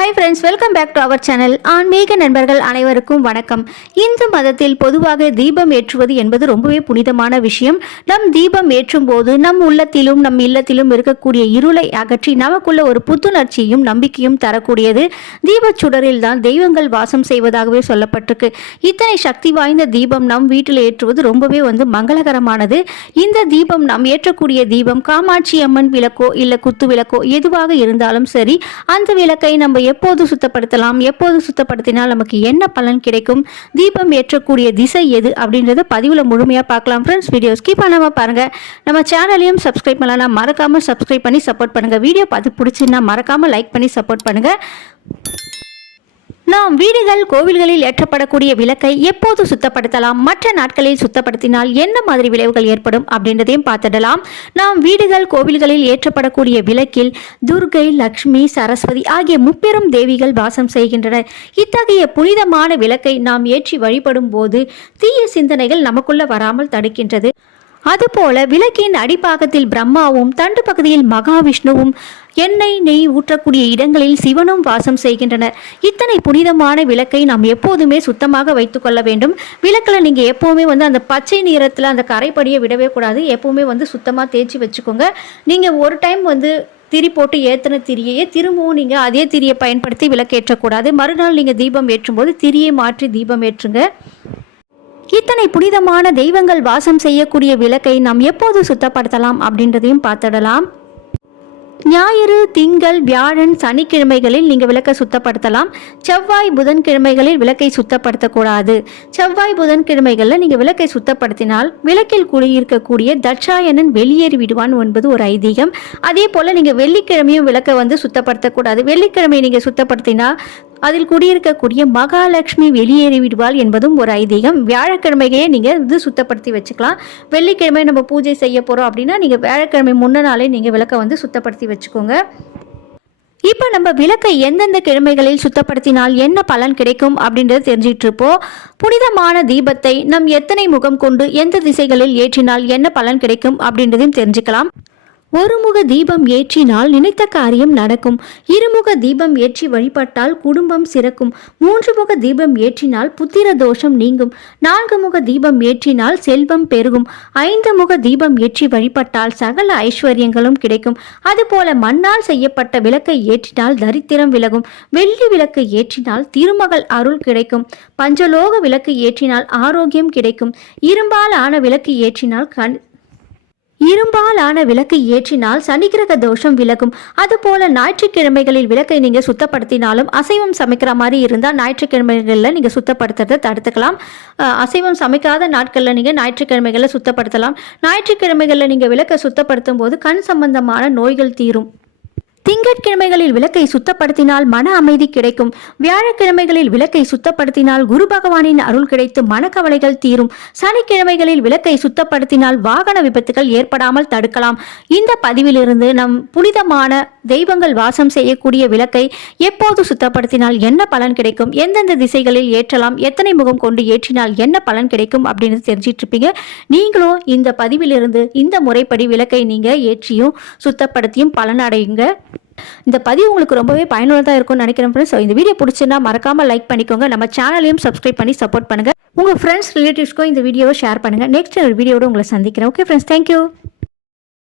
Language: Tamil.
Hi friends, welcome back to our channel. ஆன்மீக நண்பர்கள் அனைவருக்கும் வணக்கம். இந்து மதத்தில் பொதுவாக தீபம் ஏற்றுவது என்பது ரொம்பவே புனிதமான விஷயம். நம் தீபம் ஏற்றும் போது நம் உள்ளத்திலும் நம் இல்லத்திலும் இருக்கக்கூடிய இருளை அகற்றி நமக்குள்ள ஒரு புத்துணர்ச்சியும் நம்பிக்கையும் தரக்கூடியது. தீபச் சுடரில் தான் தெய்வங்கள் வாசம் செய்வதாகவே சொல்லப்பட்டிருக்கு. இத்தனை சக்தி வாய்ந்த தீபம் நம் வீட்டில் ஏற்றுவது ரொம்பவே மங்களகரமானது. இந்த தீபம் நாம் ஏற்றக்கூடிய தீபம் காமாட்சி அம்மன் விளக்கோ இல்லை குத்து விளக்கோ எதுவாக இருந்தாலும் சரி, அந்த விளக்கை நம்ம எப்போது சுத்தப்படுத்தலாம், எப்போது சுத்தப்படுத்தினால் நமக்கு என்ன பலன் கிடைக்கும், தீபம் ஏற்றக்கூடிய திசை எது அப்படின்றத பதிவில் முழுமையாக பார்க்கலாம். ஃப்ரெண்ட்ஸ், வீடியோ ஸ்கிப் பண்ணாமல் பாருங்கள். நம்ம சேனலையும் சப்ஸ்கிரைப் பண்ணலாம், மறக்காமல் சப்ஸ்கிரைப் பண்ணி சப்போர்ட் பண்ணுங்கள். வீடியோ பார்த்து பிடிச்சின்னா மறக்காமல் லைக் பண்ணி சப்போர்ட் பண்ணுங்கள். நாம் வீடுகள் கோவில்களில் ஏற்றப்படக்கூடிய விளக்கை எப்போது சுத்தப்படுத்தலாம், மற்ற நாட்களில் சுத்தப்படுத்தினால் என்ன மாதிரி விளைவுகள் ஏற்படும் அப்படின்றதையும் பார்த்துடலாம். நாம் வீடுகள் கோவில்களில் ஏற்றப்படக்கூடிய விளக்கில் துர்கை, லக்ஷ்மி, சரஸ்வதி ஆகிய முப்பெரும் தேவிகள் வாசம் செய்கின்றனர். இத்தகைய புனிதமான விளக்கை நாம் ஏற்றி வழிபடும் போது தீய சிந்தனைகள் நமக்குள்ள வராமல் தடுக்கின்றது. அதுபோல விளக்கின் அடிப்பாகத்தில் பிரம்மாவும் தண்டு பகுதியில் மகாவிஷ்ணுவும் எண்ணெய் நெய் ஊற்றக்கூடிய இடங்களில் சிவனும் வாசம் செய்கின்றனர். இத்தனை புனிதமான விளக்கை நாம் எப்போதுமே சுத்தமாக வைத்து கொள்ள வேண்டும். விளக்கில் நீங்கள் எப்போவுமே அந்த பச்சை நிறத்தில் அந்த கரைப்படியை விடவே கூடாது. எப்போவுமே சுத்தமாக தேய்ச்சி வச்சுக்கோங்க. நீங்கள் ஒரு டைம் திரி போட்டு ஏற்றின திரியையே திரும்பவும் நீங்கள் அதே திரியை பயன்படுத்தி விளக்கேற்றக்கூடாது. மறுநாள் நீங்கள் தீபம் ஏற்றும்போது திரியை மாற்றி தீபம் ஏற்றுங்க. இத்தனை புனிதமான தெய்வங்கள் வாசம் செய்யக்கூடிய விளக்கை நாம் எப்போது சுத்தப்படுத்தலாம் அப்படின்றதையும் பார்த்துடலாம். ஞாயிறு, திங்கள், வியாழன், சனிக்கிழமைகளில் நீங்கள் விளக்கை சுத்தப்படுத்தலாம். செவ்வாய், புதன்கிழமைகளில் விளக்கை சுத்தப்படுத்தக்கூடாது. செவ்வாய், புதன்கிழமைகளில் நீங்கள் விளக்கை சுத்தப்படுத்தினால் விளக்கில் குடியிருக்கக்கூடிய தட்சாயனன் வெளியேறி விடுவான் என்பது ஒரு ஐதீகம். அதே போல் நீங்கள் வெள்ளிக்கிழமையும் விளக்கை சுத்தப்படுத்தக்கூடாது. வெள்ளிக்கிழமை நீங்கள் சுத்தப்படுத்தினா அதில் குடியிருக்கக்கூடிய மகாலட்சுமி வெளியேறி விடுவாள் என்பதும் ஒரு ஐதீகம். வியாழக்கிழமையே நீங்கள் சுத்தப்படுத்தி வச்சுக்கலாம். வெள்ளிக்கிழமை நம்ம பூஜை செய்ய போகிறோம் அப்படின்னா நீங்கள் வியாழக்கிழமை முன்ன நாளே நீங்கள் விளக்கை சுத்தப்படுத்தி வச்சுக்கோங்க. இப்போ நம்ம விளக்கை எந்தெந்த கிழமைகளில் சுத்தப்படுத்தினால் என்ன பலன் கிடைக்கும் அப்படின்றத தெரிஞ்சிட்டு இருப்போம். புனிதமான தீபத்தை நம் எத்தனை முகம் கொண்டு எந்த திசைகளில் ஏற்றினால் என்ன பலன் கிடைக்கும் அப்படின்றதையும் தெரிஞ்சுக்கலாம். ஒருமுக தீபம் ஏற்றினால் நினைத்த காரியம் நடக்கும். இருமுக தீபம் ஏற்றி வழிபட்டால் குடும்பம் சிறக்கும். 3 முக தீபம் ஏற்றினால் புத்திர தோஷம் நீங்கும். 4 முக தீபம் ஏற்றினால் செல்வம் பெருகும். 5 முக தீபம் ஏற்றி வழிபட்டால் சகல ஐஸ்வர்யங்களும் கிடைக்கும். அதுபோல மண்ணால் செய்யப்பட்ட விளக்கை ஏற்றினால் தரித்திரம் விலகும். வெள்ளி விளக்கு ஏற்றினால் திருமகள் அருள் கிடைக்கும். பஞ்சலோக விளக்கு ஏற்றினால் ஆரோக்கியம் கிடைக்கும். இரும்பால் ஆன விளக்கு ஏற்றினால் சனிக்கிரக தோஷம் விலகும். அதுபோல ஞாயிற்றுக்கிழமைகளில் விளக்கை நீங்கள் சுத்தப்படுத்தினாலும் அசைவம் சமைக்கிற மாதிரி இருந்தால் ஞாயிற்றுக்கிழமைகளில் நீங்கள் சுத்தப்படுத்துறதை தடுத்துக்கலாம். அசைவம் சமைக்காத நாட்களில் நீங்கள் ஞாயிற்றுக்கிழமைகளில் சுத்தப்படுத்தலாம். ஞாயிற்றுக்கிழமைகளில் நீங்கள் விளக்கை சுத்தப்படுத்தும் போது கண் சம்பந்தமான நோய்கள் தீரும். திங்கட்கிழமைகளில் விளக்கை சுத்தப்படுத்தினால் மன அமைதி கிடைக்கும். வியாழக்கிழமைகளில் விளக்கை சுத்தப்படுத்தினால் குரு பகவானின் அருள் கிடைத்து மனக்கவலைகள் தீரும். சனிக்கிழமைகளில் விளக்கை சுத்தப்படுத்தினால் வாகன விபத்துகள் ஏற்படாமல் தடுக்கலாம். இந்த பதிவிலிருந்து நம் புனிதமான தெய்வங்கள் வாசம் செய்யக்கூடிய விளக்கை எப்போது சுத்தப்படுத்தினால் என்ன பலன் கிடைக்கும், எந்தெந்த திசைகளில் ஏற்றலாம், எத்தனை முகம் கொண்டு ஏற்றினால் என்ன பலன் கிடைக்கும் அப்படின்னு தெரிஞ்சிட்டு இருப்பீங்க. நீங்களும் இந்த பதிவிலிருந்து இந்த முறைப்படி விளக்கை நீங்கள் ஏற்றியும் சுத்தப்படுத்தியும் பலனடையுங்க. இந்த பதிவு உங்களுக்கு ரொம்பவே பயனுள்ளதாக இருக்கும்னு நினைக்கிறேன் ஃப்ரெண்ட்ஸ். இந்த வீடியோ பிடிச்சிருந்தா மறக்காமல் லைக் பண்ணிக்கோங்க. நம்ம சேனலையும் சப்ஸ்கிரைப் பண்ணி சப்போர்ட் பண்ணுங்கள். உங்கள் ஃப்ரெண்ட்ஸ் ரிலேட்டிவ்ஸ்க்கும் இந்த வீடியோவை ஷேர் பண்ணுங்கள். நெக்ஸ்ட் வீடியோட உங்களை சந்திக்கிறேன். Okay friends, thank you.